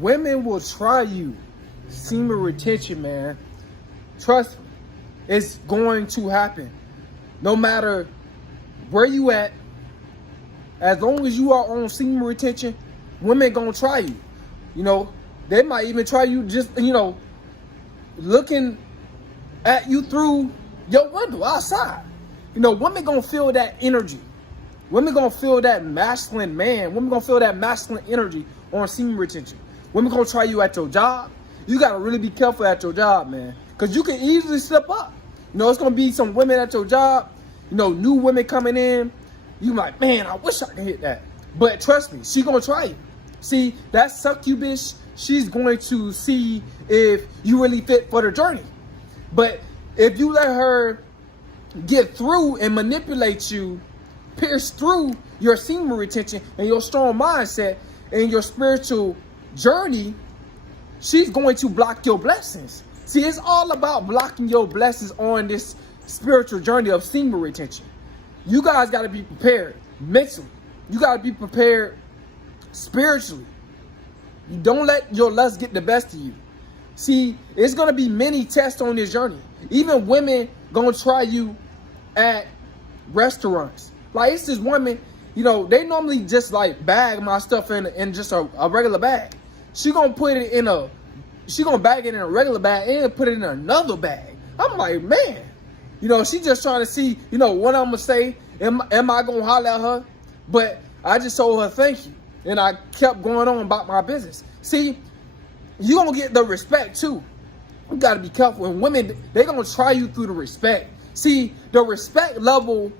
women will try you. Semen retention, man. Trust me, it's going to happen. No matter where you at, as long as you are on semen retention, women gonna try you. You know, they might even try you just, looking at you through your window outside. Women gonna feel that energy. Women gonna feel that masculine man. Women gonna feel that masculine energy on semen retention. Women gonna try you at your job. You gotta really be careful at your job, man, because you can easily slip up. It's gonna be some women at your job, new women coming in. You like, man, I wish I could hit that. But trust me, she gonna try you. See, that succubus, she's going to see if you really fit for the journey. But if you let her get through and manipulate you, pierce through your semen retention and your strong mindset and your spiritual journey, she's going to block your blessings. See, it's all about blocking your blessings on this spiritual journey of semen retention. You guys got to be prepared mentally. You got to be prepared spiritually. You don't let your lust get the best of you. See, it's going to be many tests on this journey. Even women going to try you at restaurants. Like, it's this woman, they normally just like bag my stuff in just a regular bag. She going to put it in she going to bag it in a regular bag and put it in another bag. I'm like, man. She just trying to see, what I'm going to say. Am I going to holler at her? But I just told her thank you. And I kept going on about my business. See, you going to get the respect too. You got to be careful. And women, they're going to try you through the respect. See, the respect level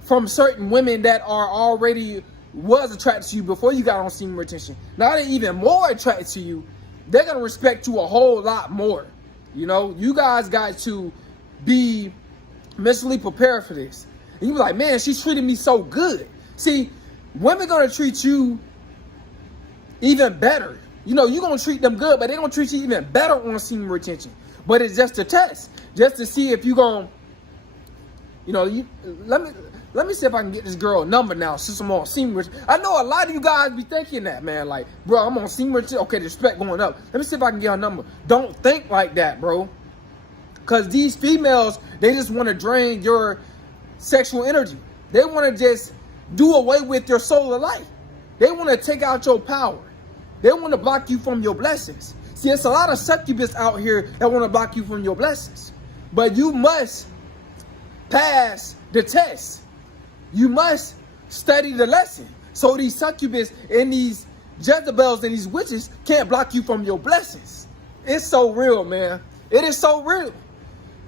from certain women that are already was attracted to you before you got on semen retention. Now they're even more attracted to you. They're going to respect you a whole lot more. You guys got to be mentally prepared for this. And you be like, man, she's treating me so good. See, women gonna treat you even better. You're gonna treat them good, but they're gonna treat you even better on semen retention. But it's just a test, just to see if you gonna, let me see if I can get this girl a number now since I'm on semen retention. I know a lot of you guys be thinking that, man. Like, bro, I'm on semen retention. Okay, the respect going up. Let me see if I can get her number. Don't think like that, bro. Because these females, they just want to drain your sexual energy. They want to just do away with your solar life. They want to take out your power. They want to block you from your blessings. See, it's a lot of succubus out here that want to block you from your blessings. But you must pass the test. You must study the lesson. So these succubus and these Jezebels and these witches can't block you from your blessings. It's so real, man. It is so real.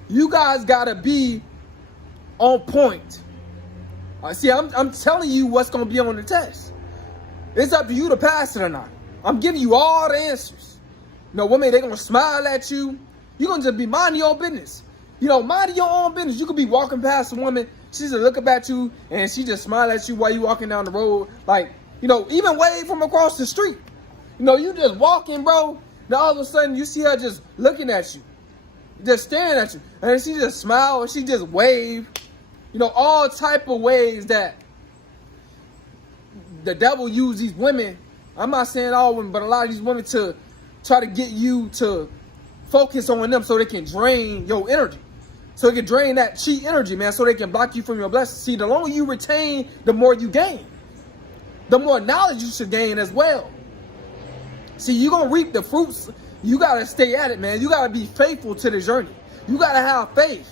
You guys got to be on point. See, I'm telling you what's going to be on the test. It's up to you to pass it or not. I'm giving you all the answers. Women, they're going to smile at you. You're going to just be minding your own business. Minding your own business. You could be walking past a woman. She's just looking at you and she just smile at you while you walking down the road. Like, even wave from across the street. You just walking, bro. Now all of a sudden you see her just looking at you. Just staring at you. And she just smile and she just wave. All type of ways that the devil use these women. I'm not saying all women, but a lot of these women to try to get you to focus on them so they can drain your energy. So they can drain that chi energy, man, so they can block you from your blessings. See, the longer you retain, the more you gain. The more knowledge you should gain as well. See, you're going to reap the fruits. You got to stay at it, man. You got to be faithful to the journey. You got to have faith.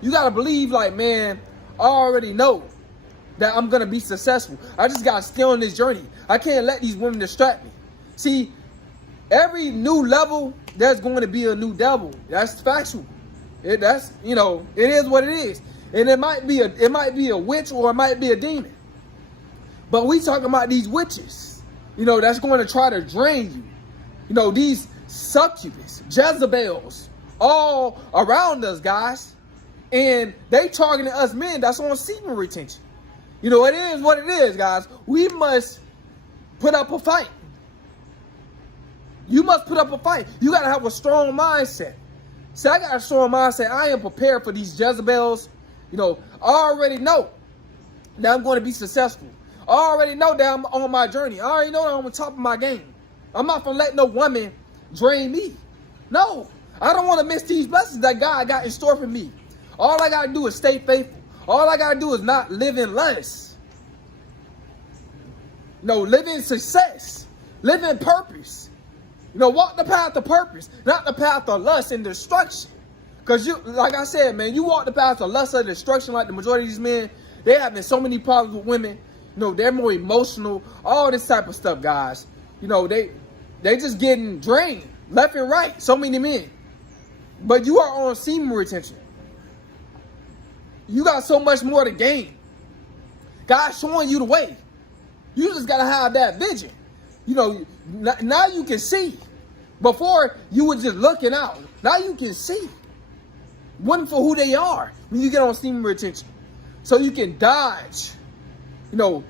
You got to believe, like, man, I already know that I'm going to be successful. I just got to stay on this journey. I can't let these women distract me. See, every new level, there's going to be a new devil. That's factual. It is what it is. And it might be a witch or it might be a demon. But we talking about these witches, that's going to try to drain you. These succubus, Jezebels, all around us, guys. And they targeting us men that's on semen retention. It is what it is, guys. We must put up a fight. You must put up a fight. You got to have a strong mindset. See, I got a strong mindset. I am prepared for these Jezebels. I already know that I'm going to be successful. I already know that I'm on my journey. I already know that I'm on top of my game. I'm not gonna let no woman drain me. No, I don't want to miss these blessings that God got in store for me. All I gotta do is stay faithful. All I gotta do is not live in lust. Live in success. Live in purpose. Walk the path of purpose, not the path of lust and destruction. Because like I said, man, you walk the path of lust and destruction like the majority of these men, they having so many problems with women. They're more emotional, all this type of stuff, guys. They just getting drained left and right, so many men. But you are on semen retention. You got so much more to gain. God's showing you the way. You just got to have that vision. Now you can see. Before, you were just looking out. Now you can see women for who they are when you get on semen retention. So you can dodge, the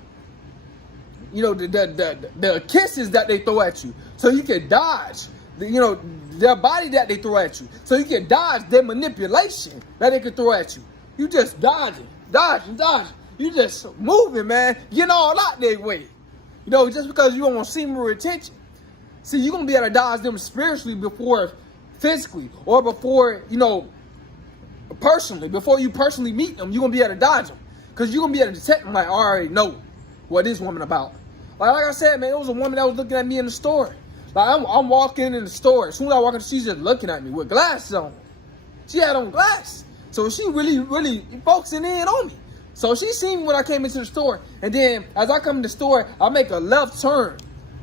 kisses that they throw at you. So you can dodge, their body that they throw at you. So you can dodge their manipulation that they can throw at you. You just dodging. You just moving, man. Getting all out their way. Just because you on semen retention. See, you're going to be able to dodge them spiritually before physically. Or before, personally. Before you personally meet them, you're going to be able to dodge them. Because you're going to be able to detect them like, I already know what this woman about. Like I said, man, it was a woman that was looking at me in the store. Like, I'm walking in the store. As soon as I walk in, she's just looking at me with glasses on. She had on glasses. So she really focusing in on me. So she seen me when I came into the store. And then as I come in the store, I make a left turn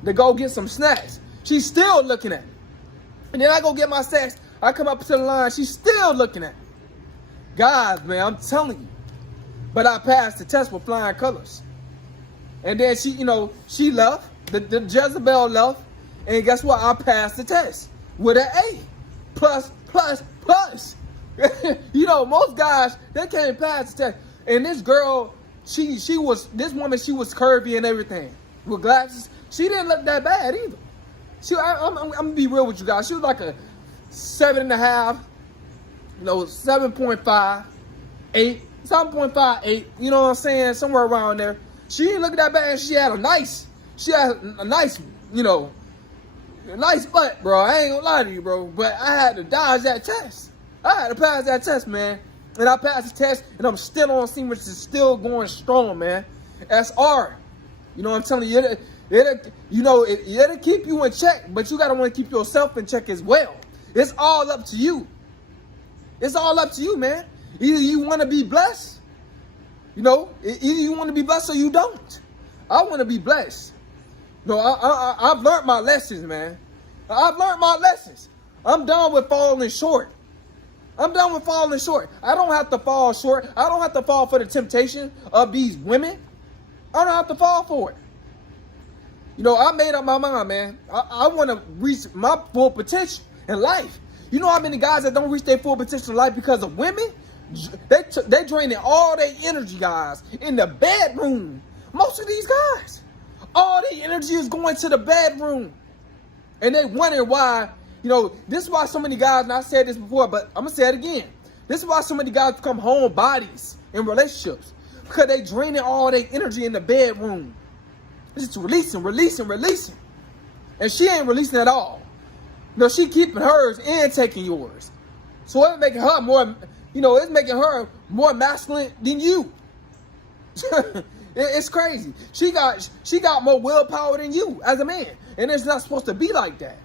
to go get some snacks. She's still looking at me. And then I go get my snacks. I come up to the line. She's still looking at me. Guys, man, I'm telling you. But I passed the test with flying colors. And then she left. The Jezebel left. And guess what? I passed the test with an A. Plus. Most guys, they can't pass the test. And this girl, this woman, she was curvy and everything. With glasses. She didn't look that bad either. I'm going to be real with you guys. She was like a 7.5, 7.5, 8, 7.5, 8. You know what I'm saying? Somewhere around there. She didn't look that bad. She had a nice, nice butt, bro. I ain't gonna lie to you, bro. But I had to dodge that test. I had to pass that test, man. And I passed the test, and I'm still on semen, which is still going strong, man. SR. I'm telling you, it'll keep you in check, but you gotta want to keep yourself in check as well. It's all up to you. It's all up to you, man. Either you want to be blessed, either you want to be blessed or you don't. I want to be blessed. I've learned my lessons, man. I've learned my lessons. I'm done with falling short. I don't have to fall short. I don't have to fall for the temptation of these women. I don't have to fall for it. I made up my mind, man. I want to reach my full potential in life. You know how many guys that don't reach their full potential in life because of women? They draining all their energy, guys, in the bedroom. Most of these guys, all their energy is going to the bedroom. And they wonder why, this is why so many guys, and I said this before, but I'm going to say it again. This is why so many guys become homebodies in relationships. Because they draining all their energy in the bedroom. Just releasing. And she ain't releasing at all. She keeping hers and taking yours. So it's making her more, it's making her more masculine than you. It's crazy. She got more willpower than you as a man. And it's not supposed to be like that.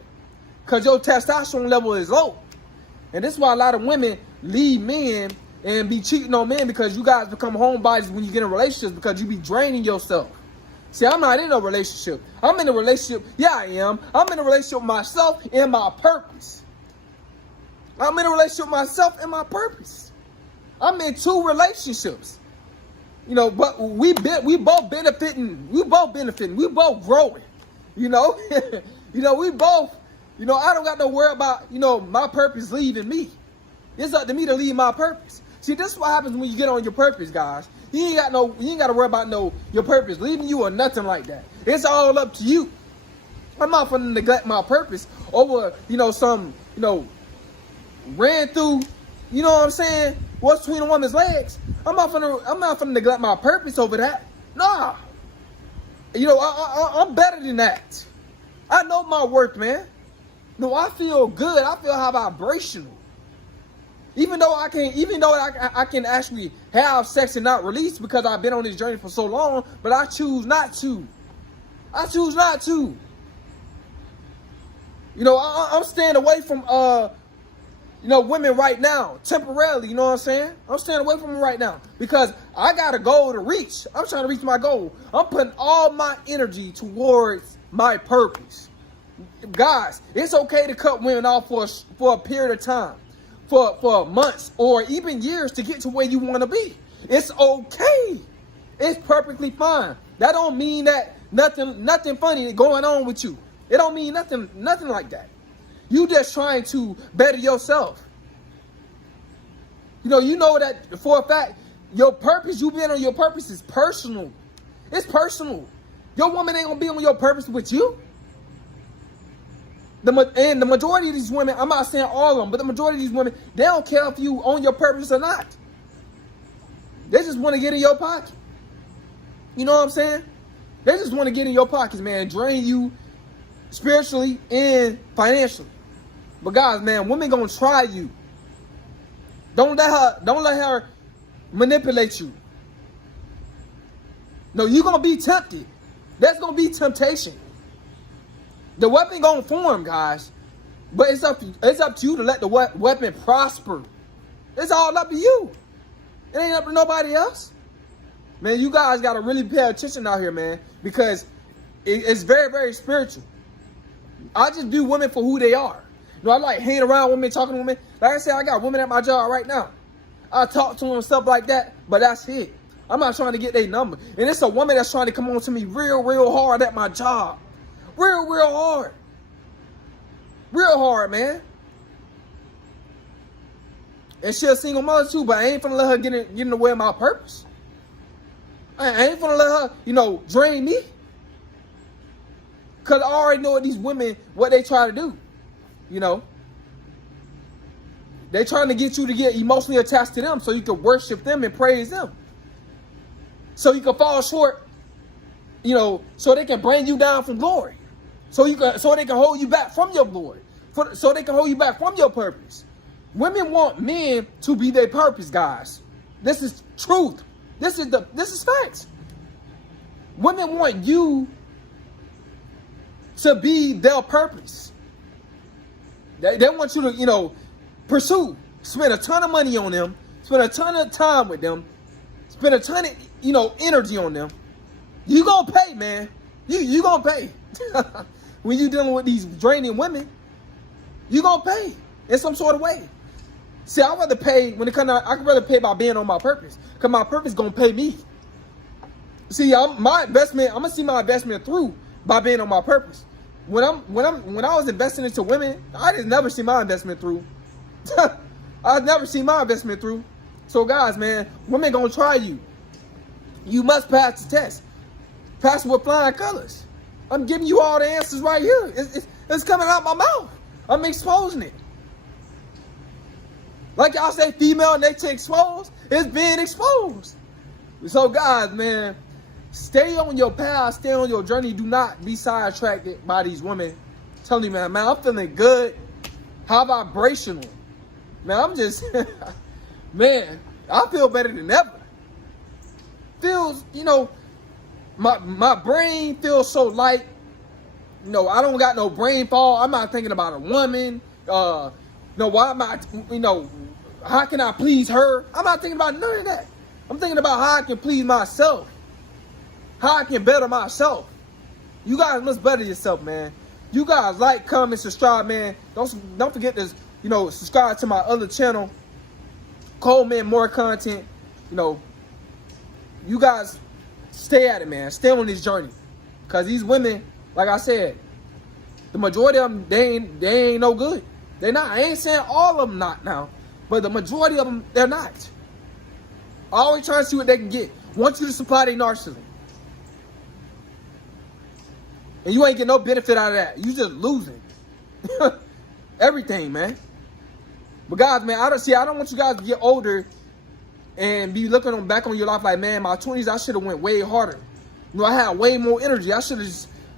Because your testosterone level is low. And this is why a lot of women leave men and be cheating on men, because you guys become homebodies when you get in relationships, because you be draining yourself. See, I'm not in a relationship. I'm in a relationship. Yeah, I am. I'm in a relationship with myself and my purpose. I'm in a relationship with myself and my purpose. I'm in 2 relationships. But we both benefiting. We both growing. We both, I don't got no worry about, my purpose leaving me. It's up to me to leave my purpose. See, this is what happens when you get on your purpose, guys. You ain't got to worry about your purpose leaving you or nothing like that. It's all up to you. I'm not going to neglect my purpose over, some, ran through, you know what I'm saying, what's between a woman's legs. I'm not gonna neglect my purpose over that. Nah. I'm better than that. I know my worth, man. No, I feel good. I feel how vibrational. Even though I can actually have sex and not release because I've been on this journey for so long, but I choose not to. I choose not to. You know, I'm staying away from women right now, temporarily, you know what I'm saying? I'm staying away from them right now because I got a goal to reach. I'm trying to reach my goal. I'm putting all my energy towards my purpose. Guys, it's okay to cut women off for a period of time, for months or even years to get to where you want to be. It's okay. It's perfectly fine. That don't mean that nothing funny going on with you. It don't mean nothing like that. You just trying to better yourself. You know that for a fact, your purpose, you being on your purpose is personal. It's personal. Your woman ain't gonna be on your purpose with you. And the majority of these women, I'm not saying all of them, but the majority of these women, they don't care if you own your purpose or not. They just want to get in your pocket. You know what I'm saying? They just want to get in your pockets, man, drain you spiritually and financially. But guys, man, women gonna try you. Don't let her manipulate you. No, you're gonna be tempted. There's gonna be temptation. The weapon gonna form, guys. But it's up to you to let the weapon prosper. It's all up to you. It ain't up to nobody else. Man, you guys gotta really pay attention out here, man, because it's very, very spiritual. I just view women for who they are. You know, I like hanging around women, talking to women. Like I said, I got women at my job right now. I talk to them and stuff like that, but that's it. I'm not trying to get their number. And it's a woman that's trying to come on to me real, real hard at my job. Real, real hard. Real hard, man. And she a single mother too, but I ain't finna let her get in the way of my purpose. I ain't finna let her, drain me. Because I already know these women, what they try to do. They trying to get you to get emotionally attached to them so you can worship them and praise them. So you can fall short, so they can bring you down from glory. So they can hold you back from your glory. So they can hold you back from your purpose. Women want men to be their purpose, guys. This is truth. This is facts. Women want you to be their purpose. They want you to, pursue. Spend a ton of money on them. Spend a ton of time with them. Spend a ton of, energy on them. You gonna pay, man. You gonna pay. When you dealing with these draining women, you gonna pay in some sort of way. See, I'd rather pay when it comes out. I could rather pay by being on my purpose, cause my purpose gonna pay me. See, I'm gonna see my investment through by being on my purpose. When I was investing into women, I just never see my investment through. I never see my investment through. So guys, man, women gonna try you. You must pass the test. Pass with flying colors. I'm giving you all the answers right here. It's coming out my mouth. I'm exposing it. Like y'all say, female nature exposed. It's being exposed. So guys, man, stay on your path. Stay on your journey. Do not be sidetracked by these women. Telling you, man, I'm feeling good. How vibrational. Man, I'm just, man, I feel better than ever. Feels, my brain feels so light. I don't got no brain fog. I'm not thinking about a woman. Why am I, how can I please her? I'm not thinking about none of that. I'm thinking about how I can please myself. How I can better myself. You guys must better yourself, man. You guys like, comment, subscribe, man. Don't forget to, subscribe to my other channel. Coleman, more content. You guys stay at it, man. Stay on this journey. Because these women, like I said, the majority of them, they ain't no good. They're not. I ain't saying all of them not now. But the majority of them, they're not. Always trying to see what they can get. Want you to supply their narcissism. And you ain't getting no benefit out of that. You just losing. Everything, man. But guys, man, I don't want you guys to get older and be looking back on your life like, man, my 20s, I should have went way harder. I had way more energy. I should have just